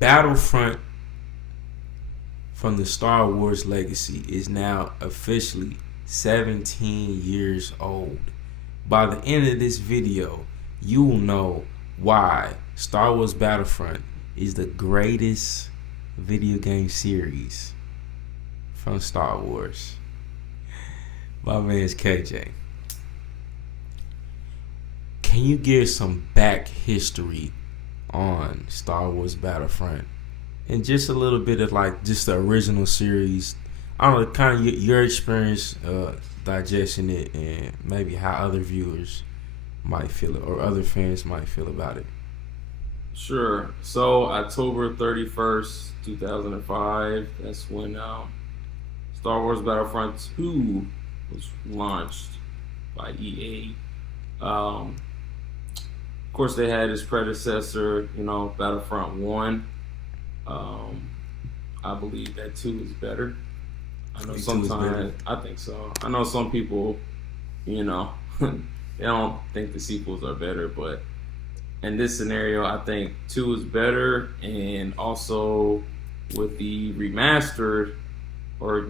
Battlefront from the Star Wars legacy is now officially 17 years old. By the end of this video, you will know why Star Wars Battlefront is the greatest video game series from Star Wars. My man's KJ. Can you give some back history on Star Wars Battlefront and just a little bit of like just the original series? I don't know, kind of your experience digesting it and maybe how other viewers might feel it or other fans might feel about it. Sure. So October 31st, 2005, that's when Star Wars Battlefront 2 was launched by EA. Of course, they had his predecessor, Battlefront 1. I believe that 2 is better. I know sometimes, I think so. I know some people, they don't think the sequels are better, but in this scenario, I think 2 is better, and also with the remastered or,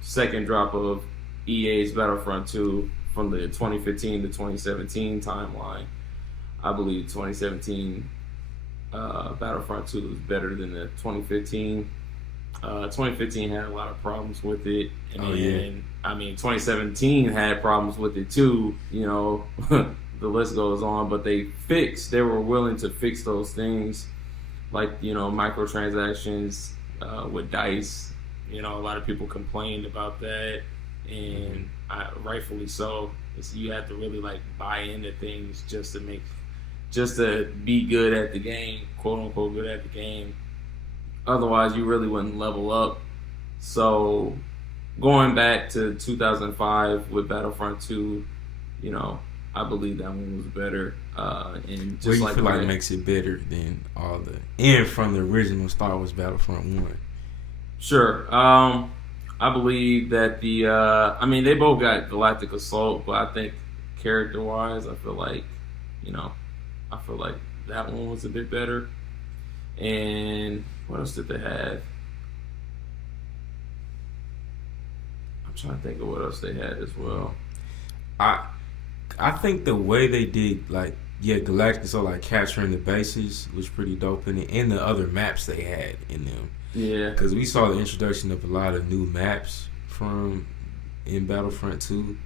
second drop of EA's Battlefront 2 from the 2015 to 2017 timeline, I believe 2017 Battlefront 2 is better than the 2015. 2015 had a lot of problems with it, and 2017 had problems with it too. The list goes on, but they were willing to fix those things, like microtransactions with dice. A lot of people complained about that, and rightfully so. You have to really buy into things just to be good at the game, quote unquote good at the game. Otherwise, you really wouldn't level up. So, going back to 2005 with Battlefront 2, I believe that one was better. And just what do you feel like makes it better than and from the original Star Wars Battlefront 1? Sure. I believe that they both got Galactic Assault, but I think character-wise, I feel like that one was a bit better. And what else did they have? I'm trying to think of what else they had as well. I think the way they did, Galactic, so capturing the bases was pretty dope in it, and the other maps they had in them. Yeah. Because we saw the introduction of a lot of new maps in Battlefront 2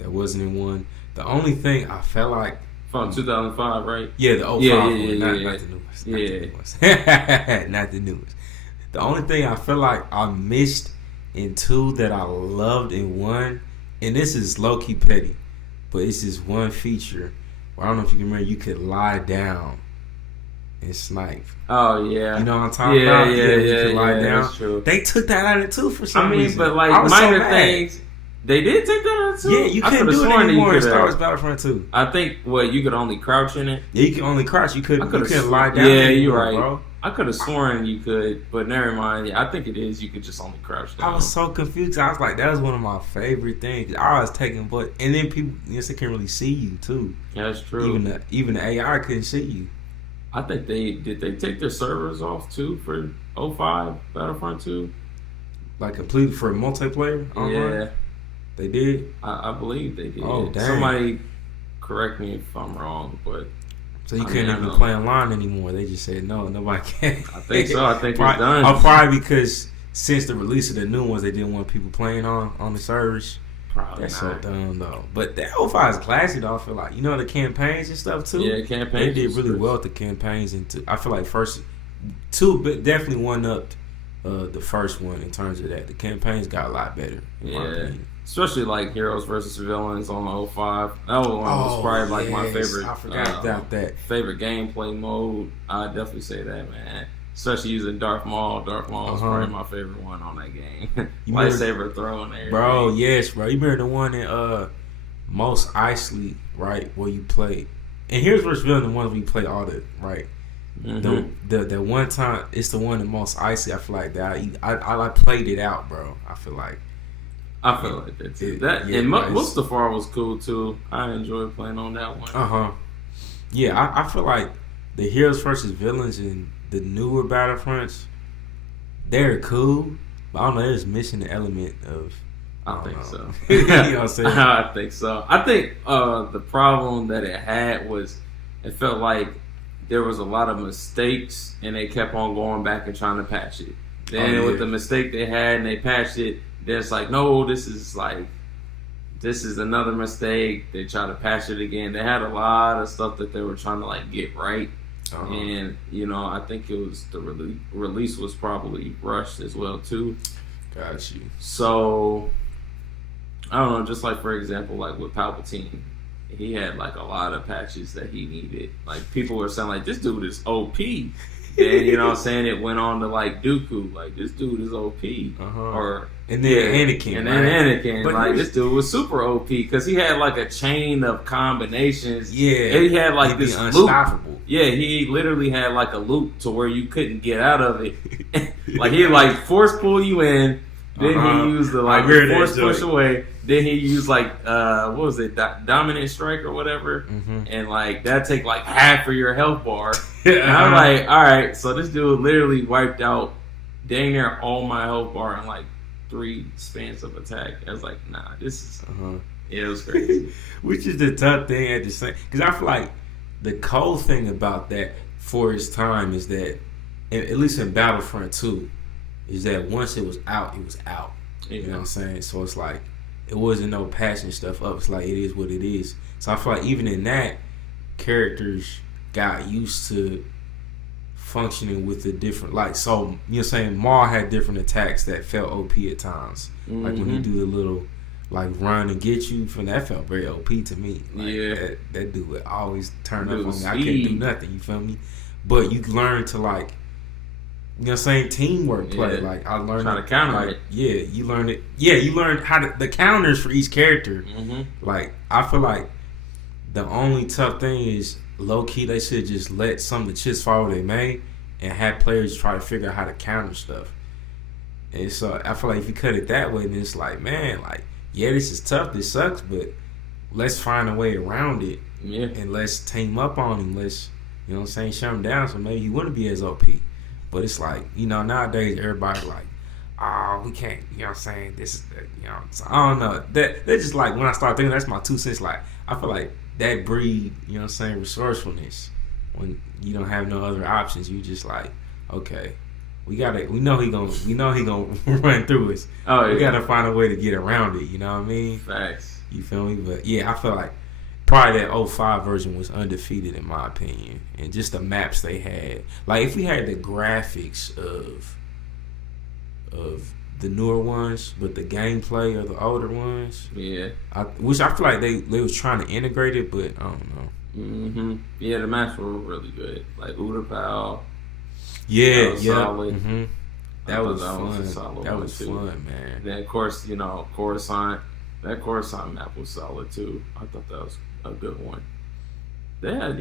that wasn't in 1. The only thing I felt like from 2005, right? Yeah, the 05 one, not the newest. Not the newest. The only thing I feel like I missed in 2 that I loved in 1, and this is low-key petty, but it's this one feature where I don't know if you can remember, you could lie down and snipe. Oh, yeah. You know what I'm talking about? Yeah, you could lie down. That's true. They took that out of it, too, for some reason. But minor things... They did take that out too? Yeah, you couldn't do it anymore in Star Wars Battlefront 2. I think, you could only crouch in it? Yeah, you can only crouch. You couldn't lie down. Yeah, you're right. Bro. I could have sworn you could, but never mind. Yeah, I think it is. You could just only crouch down. I was so confused. I was like, that was one of my favorite things. I was taking, and then people, they can't really see you too. Yeah, that's true. Even the AI couldn't see you. I think they take their servers off too for 05 Battlefront 2? Complete for multiplayer? Yeah. They did? I believe they did. Oh, damn. Somebody correct me if I'm wrong, but... So you couldn't even play online anymore. They just said, no, nobody can. I think so. I think it's done. Probably because since the release of the new ones, they didn't want people playing on the servers. Probably That's not. so dumb, though. But that 05 is classy, though. I feel like. The campaigns and stuff, too? Yeah, campaigns. They did really well with the campaigns. And I feel like first... 2 but definitely one-upped the first one in terms of that. The campaigns got a lot better, in my opinion. Especially Heroes versus Villains on 05. That was probably my favorite. I forgot about that. Favorite gameplay mode. I'd definitely say that, man. Especially using Darth Maul. Darth Maul is probably my favorite one on that game. Lightsaber throwing there. Bro, yes, bro. You remember the one in Mos Eisley, right, where you play. And Heroes versus Villains, the ones where you play all the, right. Mm-hmm. The one time, it's the one in Mos Eisley, I feel like that. I played it out, bro. I feel like that too. Mustafar was cool too. I enjoyed playing on that one. Yeah, I feel like the Heroes versus Villains and the newer Battlefronts, they're cool, but I don't know, they're just missing the element of. I think so. You know what I'm saying? I think so. I think the problem that it had was it felt like there was a lot of mistakes, and they kept on going back and trying to patch it. Then with the mistake they had and they patched it, then it's like, no, this is another mistake. They try to patch it again. They had a lot of stuff that they were trying to like get right. And I think it was the release was probably rushed as well too. Got you. So I don't know, just like for example, like with Palpatine, he had like a lot of patches that he needed. Like people were saying like, this dude is OP. Then you know what I'm saying, it went on to like Dooku, like this dude is OP. Or and then Anakin. And then Anakin, but like this dude was super OP because he had like a chain of combinations. Yeah. He had like this unstoppable. Loop. Yeah, he literally had like a loop to where you couldn't get out of it. Like he'd like force pull you in, then he used the like force push away. Then he used like what was it, dominant strike or whatever, and like that take like half of your health bar. And I'm like, all right, so this dude literally wiped out dang near all my health bar in like 3 spans of attack. I was like, nah, this is it was crazy. Which is the tough thing at the same, because I feel like the cool thing about that for its time is that, at least in Battlefront 2, is that once it was out, it was out. You know what I'm saying? So it's like, it wasn't no patching stuff up. It's like, it is what it is. So I feel like even in that, characters got used to functioning with the different, like, so, you know what I'm saying, Maul had different attacks that felt OP at times. Like when he do the little, like, run and get you, from that felt very OP to me. Like, that dude would always turn up on me. I can't do nothing, you feel me? But you learn to, like, you know what I'm saying, teamwork play. Like, I learned how to counter it. Yeah, you learned it. Yeah, you learned how to, the counters for each character. Like, I feel like the only tough thing is, low key, they should just let some of the chips fall where they may and have players try to figure out how to counter stuff. And so I feel like if you cut it that way, then it's like, man, like, yeah, this is tough, this sucks, but let's find a way around it. Yeah. And let's team up on him. Let's, you know what I'm saying, shut him down so maybe he wouldn't be as OP. But it's like, you know, nowadays everybody's like, oh, we can't, you know what I'm saying, this is, you know, so I don't know. That's just like, when I start thinking, that's my 2 cents. Like, I feel like that breed, you know what I'm saying, resourcefulness. When you don't have no other options, you just like, okay, we know he gonna run through us. We gotta find a way to get around it, you know what I mean? Facts. You feel me? But yeah, I feel like probably that 05 version was undefeated in my opinion. And just the maps they had. Like, if we had the graphics of the newer ones, but the gameplay of the older ones, which I feel like they was trying to integrate it, but I don't know. Yeah, the maps were really good. Like Utapau. Solid. That was fun. That was fun, man. Then of course, you know, Coruscant. That Coruscant map was solid too. I thought that was a good one. They had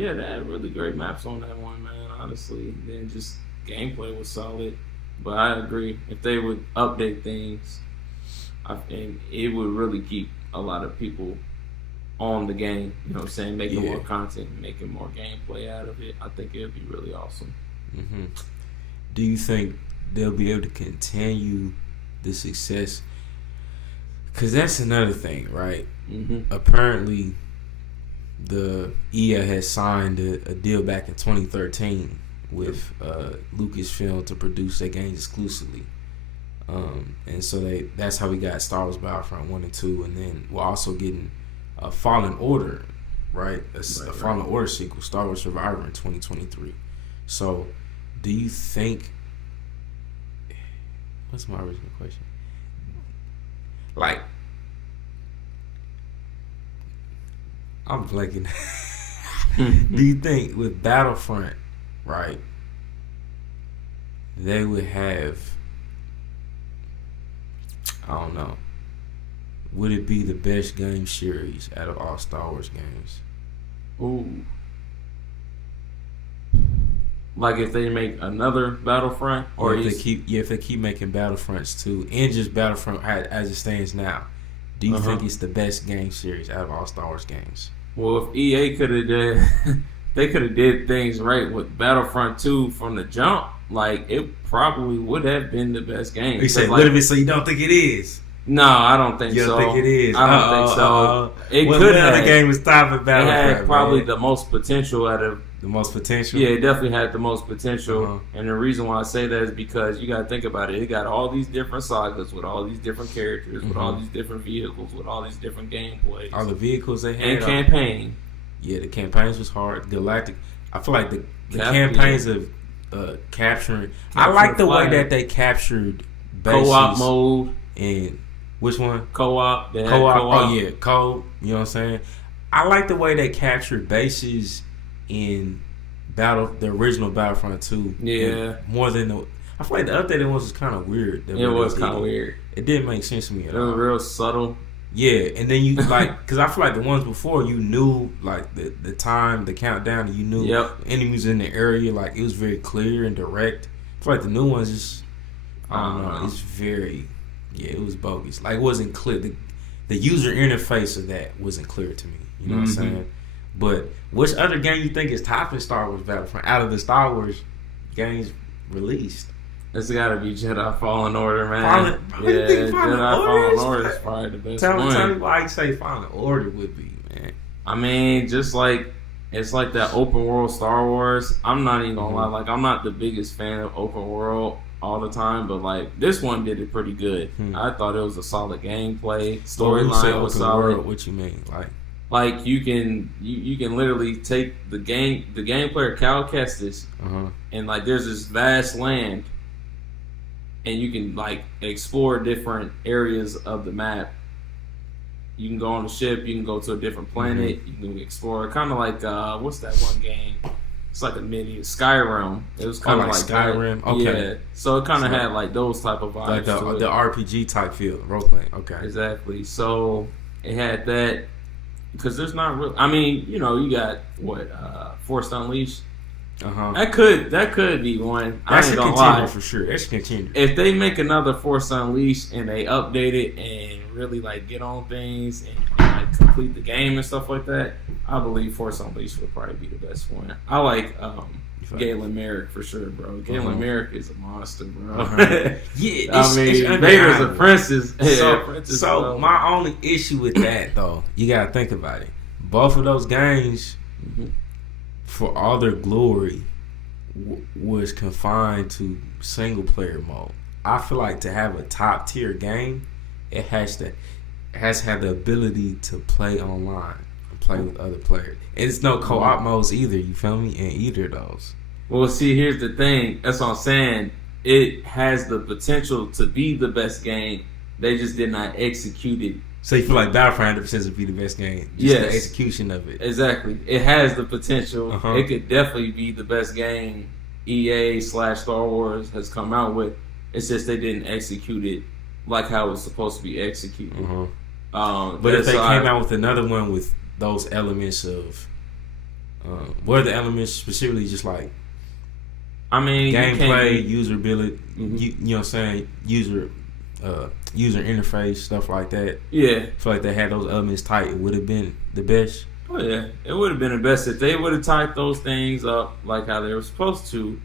really great maps on that one, man. Honestly, then just gameplay was solid. But I agree, if they would update things, I think it would really keep a lot of people on the game. You know what I'm saying? Making more content, making more gameplay out of it. I think it would be really awesome. Do you think they'll be able to continue the success? Because that's another thing, right? Apparently, the EA has signed a deal back in 2013 with Lucasfilm to produce their games exclusively. And so that's how we got Star Wars Battlefront 1 and 2, and then we're also getting a Fallen Order, right? A Fallen Order sequel, Star Wars Survivor, in 2023. So, do you think... What's my original question? Like, I'm blanking. Do you think with Battlefront, right, they would have, I don't know, would it be the best game series out of all Star Wars games? Ooh. Like if they make another Battlefront, or if they keep making Battlefronts too, and just Battlefront as it stands now, do you think it's the best game series out of all Star Wars games? Well, if EA could have they could have did things right with Battlefront 2 from the jump, like it probably would have been the best game. You said like, little bit, so you don't think it is? No, I don't think so. You don't think it is? I don't think so. It well, could have. The game was topping Battlefront. It had probably man. the most potential out of. The most potential? Yeah, it definitely had the most potential. And the reason why I say that is because you got to think about it. It got all these different sagas with all these different characters, with all these different vehicles, with all these different gameplays. All the vehicles they had. And campaign. Yeah, the campaigns was hard. Galactic. I feel like the campaigns of capturing. I like the way that they captured bases. Co-op mode. And which one? Co-op. Co-op. Oh, yeah. Code. You know what I'm saying? I like the way they captured bases in the original Battlefront 2. Yeah. More than I feel like the updated ones was kind of weird. It was kind of weird. It didn't make sense to me at all. It was real subtle. Yeah, and then you like, because I feel like the ones before you knew like the time, the countdown, and you knew enemies in the area. Like it was very clear and direct. I feel like the new ones just, I don't know. It's very, it was bogus. Like it wasn't clear. The user interface of that wasn't clear to me. You know what I'm saying? But which other game you think is topping Star Wars Battlefront out of the Star Wars games released? It's got to be Jedi Fallen Order, man. Jedi Fallen Order is probably the best one. Tell me why you say Fallen Order would be, man. I mean, just like it's like that open world Star Wars. I'm not even gonna lie, like I'm not the biggest fan of open world all the time, but like this one did it pretty good. I thought it was a solid gameplay. Storyline was solid. World, what you mean, like you can literally take the game player Cal Kestis, and like there's this vast land, and you can like explore different areas of the map. You can go on a ship, you can go to a different planet, you can explore. Kind of like what's that one game? It's like a mini Skyrim. It was kind of like Skyrim. That. Okay. Yeah. So it kind of had like those type of vibes. Like the RPG type feel, role playing. Okay. Exactly. So it had that. Because there's not real. I mean, you know, you got what Force Unleashed. That could be one. That's I ain't a gonna contender lie. for sure. That's a contender. If they make another Force Unleashed and they update it and really like get on things and like complete the game and stuff like that, I believe Force Unleashed would probably be the best one. I like Galen Merrick for sure, bro. Galen Merrick is a monster, bro. Yeah, I mean, Vader's a princess. So my only issue with that, though, you gotta think about it. Both of those games, for all their glory, was confined to single player mode. I feel like to have a top tier game, it has to have the ability to play online and play with other players. And it's no co-op modes either. You feel me? In either of those. Well, see, here's the thing. That's what I'm saying. It has the potential to be the best game. They just did not execute it. So you feel like Battlefront 100% would be the best game? Just the execution of it. Exactly. It has the potential. It could definitely be the best game EA/Star Wars has come out with. It's just they didn't execute it like how it was supposed to be executed. But if they came out with another one with those elements of, what are the elements specifically? Just like, I mean, gameplay, usability, you know what I'm saying, user interface, stuff like that. Yeah, I feel like they had those elements tight. It would have been the best. Oh yeah, it would have been the best if they would have tied those things up like how they were supposed to.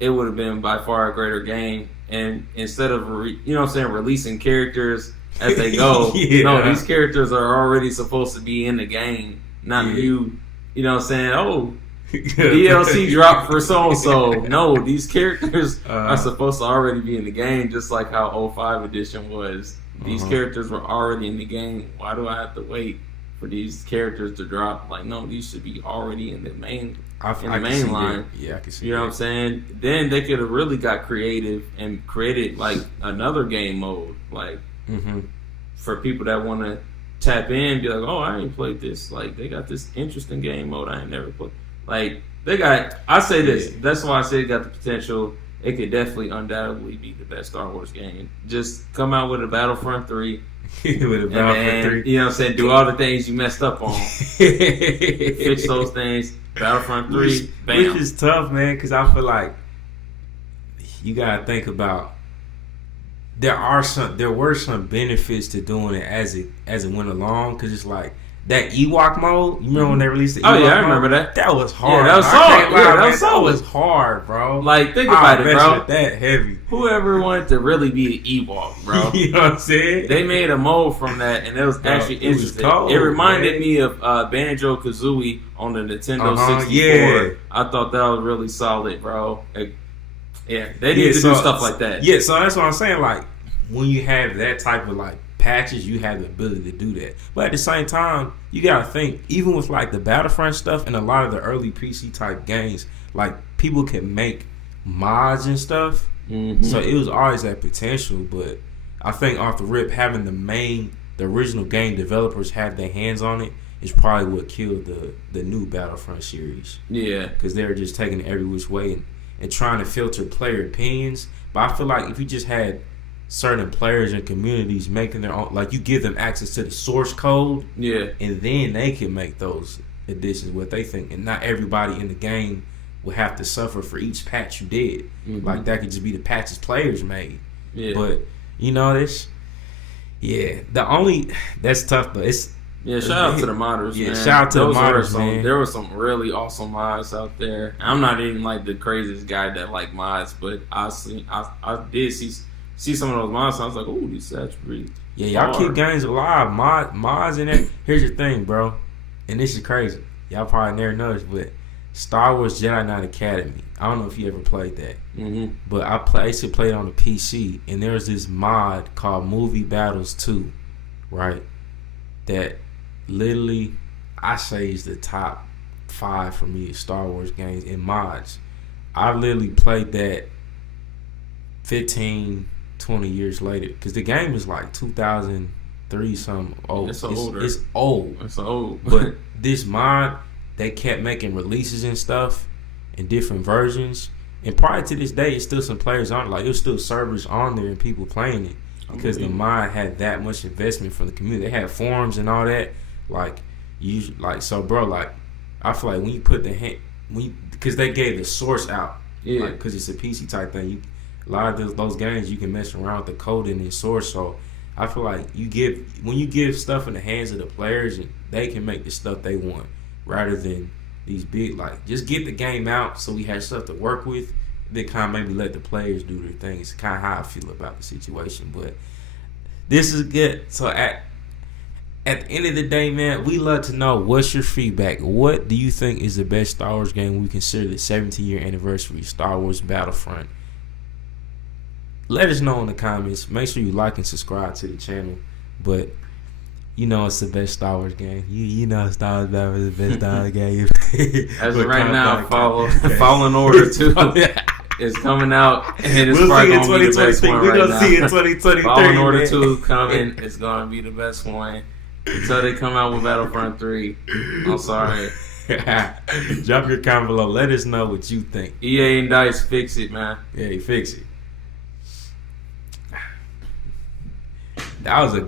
It would have been by far a greater game. And instead of releasing characters as they go, no, these characters are already supposed to be in the game, not you. You know what I'm saying? Oh, DLC dropped for so-and-so. No, these characters are supposed to already be in the game, just like how 05 edition was. These characters were already in the game. Why do I have to wait for these characters to drop? Like, no, these should be already in the main line. Yeah, I can see. You know what I'm saying? Then they could have really got creative and created like another game mode, like for people that want to tap in, be like, oh, I ain't played this. Like, they got this interesting game mode I ain't never played. Like, they got. I say this. That's why I say it got the potential. It could definitely, undoubtedly be the best Star Wars game. Just come out with a Battlefront 3. With a Battlefront 3. You know what I'm saying? Do all the things you messed up on. Fix those things. Battlefront 3. Bam. Which is tough, man, because I feel like you gotta think about there were some benefits to doing it as it went along, because it's like that Ewok mode. You remember when they released the Ewok Oh yeah, I mode? remember that. That was hard. Yeah, that was I solid. can't lie, Yeah, that man. was solid. That was hard, bro. Like, think about it, bro. That heavy. Whoever wanted to really be an Ewok, bro. You know what I'm saying? They made a mode from that, and it was actually interesting. It reminded me of Banjo-Kazooie on the Nintendo 64. Yeah. I thought that was really solid, bro. Yeah, they need to do stuff like that. Yeah, so that's what I'm saying. Like, when you have that type of, like, patches, you have the ability to do that. But at the same time, you gotta think, even with, like, the Battlefront stuff and a lot of the early PC-type games, like, people can make mods and stuff. Mm-hmm. So it was always that potential, but I think off the rip, having the original game developers have their hands on it is probably what killed the new Battlefront series. Yeah. Because they were just taking it every which way and trying to filter player opinions. But I feel like if you just had certain players and communities making their own, like you give them access to the source code, and then they can make those additions what they think, and not everybody in the game will have to suffer for each patch you did. Mm-hmm. Like that could just be the patches players made. Yeah. But you know this, that's tough. But shout out to the modders. Yeah, man. Shout out to the modders, man. There were some really awesome mods out there. I'm not even like the craziest guy that like mods, but I did see some of those mods. So I was like, "Ooh, these that's pretty." Yeah, y'all keep games alive. Mods in there. Here's your thing, bro, and this is crazy. Y'all probably never noticed, but Star Wars Jedi Knight Academy. I don't know if you ever played that, but I used to play it on the PC, and there was this mod called Movie Battles 2, right? That literally, I say is the top 5 for me of Star Wars games in mods. I literally played that 15, 20 years later, because the game is like 2003 something old. It's older. It's old. It's old. But this mod, they kept making releases and stuff in different versions. And prior to this day, it's still some players on it. Like, there's still servers on there and people playing it because the mod had that much investment from the community. They had forums and all that. So, bro, like, I feel like when you put because they gave the source out. Yeah. Because it's a PC type thing. A lot of those games, you can mess around with the coding and source. So, I feel like when you give stuff in the hands of the players, they can make the stuff they want. Rather than these big, like, just get the game out so we have stuff to work with, then kind of maybe let the players do their thing. It's kind of how I feel about the situation. But this is good. So at the end of the day, man, we love to know what's your feedback. What do you think is the best Star Wars game we consider the 17-year anniversary of Star Wars Battlefront? Let us know in the comments. Make sure you like and subscribe to the channel. But you know it's the best Star Wars game. You know Star Wars Battlefront is the best Star Wars game. As of right now, Fallen Order 2 is coming out, and it's probably going to be the best one right now. We're going to see it in 2023. Fallen Order 2 coming. It's going to be the best one. Until they come out with Battlefront 3. I'm sorry. Drop your comment below. Let us know what you think. EA and DICE, fix it, man. Yeah, fix it. That was a